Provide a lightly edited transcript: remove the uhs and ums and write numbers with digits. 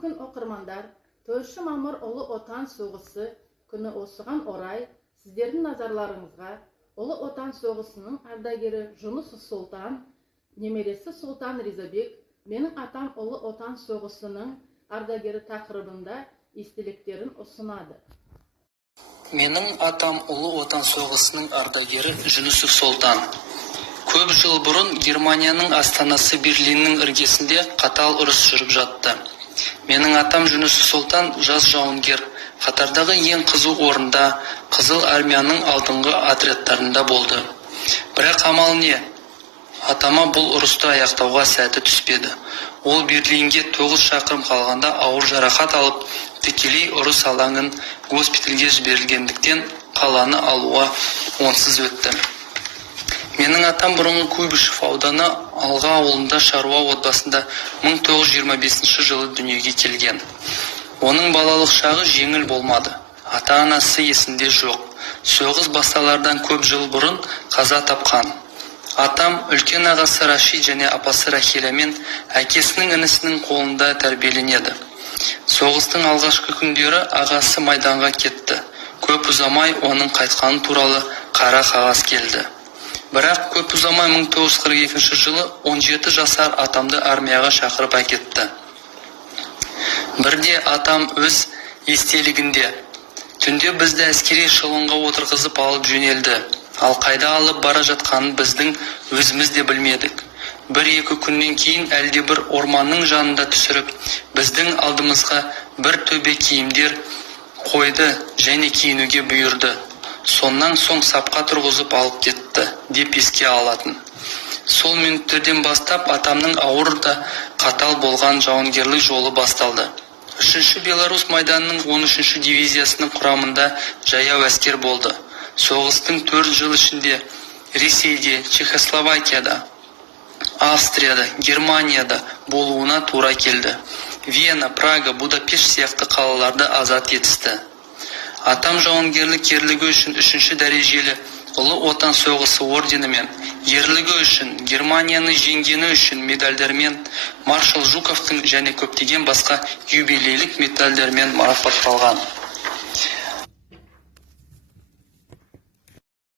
күн оқырмандар, 4 мамыр Ұлы Отан соғысы күні осыған орай сіздердің назарларыңызға Ұлы Отан соғысының ардагері Жүнісов Сұлтан, немересі Сұлтан Ризабек, менің атам Ұлы Отан соғысының ардагері тақырыбында естеліктерін ұсынады. Менің атам Ұлы Отан соғысының ардагері Жүнісов Сұлтан. Көп жыл бұрын Германияның астанасы Берлиннің іргесінде қатал ұрыс жүріп жатты. Менің атам Жүнісов Сұлтан жас жауынгер, қатардағы ең қызу орында Қызыл армияның алдыңғы отрядтарында болды. Бірақ амал не? Атама бұл ұрысты аяқтауға сәті түспеді. Ол Берлинге 9 шақырым қалғанда ауыр жарақат алып, тікелей ұрыс алаңын госпитальге жіберілгендіктен қаланы алуға онсыз өтті. Менің атам бұрынғы Куйбышев ауданы Алға ауылында шаруа отбасында 1925 жылы дүниеге келген. Оның балалық шағы жеңіл болмады. Ата-анасы есінде жоқ. Соғыс басталардан көп жыл бұрын қаза тапқан. Атам үлкен ағасы Рашид және апасы Рахилямен әкесінің інісінің қолында тәрбиеленеді. Соғыстың алғашқы күндері ағасы майданға кетті. Көп ұзамай оның қайтқаны туралы қара қағаз келді. Бірақ көп ұзамай 1942 жылы 17 жасар атамды армияға шақырып әкетті. Бірде атам өз естелігінде: түнде бізді әскери эшелонға отырғызып алып жөнелді. Ал қайда алып бара жатқанын біздің өзіміз де білмедік. 1-2 күннен кейін әлде бір орманның жанында түсіріп, біздің алдымызға бір төбе киімдер қойды және киінуге бұйырды. Соннан соң сапқа тұрғызып алып кетті, деп еске алатын. Сол минуттерден бастап атамның ауыр да қатал болған жауынгерлік жолы басталды. 3-ші Беларусь майданының 13-ші дивизиясының құрамында жаяу әскер болды. Соғыстың 4 жыл ішінде Ресейде, Чехословакияда, Австрияда, Германияда болуына тура келді. Вена, Прага, Будапешт сияқты қалаларды азат етісті. Атам жауынгерлік ерлігі үшін 3-ші дәрежелі Ұлы Отан соғысы орденімен, ерлігі үшін, Германияны жеңгені үшін медальдермен, маршал Жуковтың және көптеген басқа юбилейлік медальдермен марапатталған.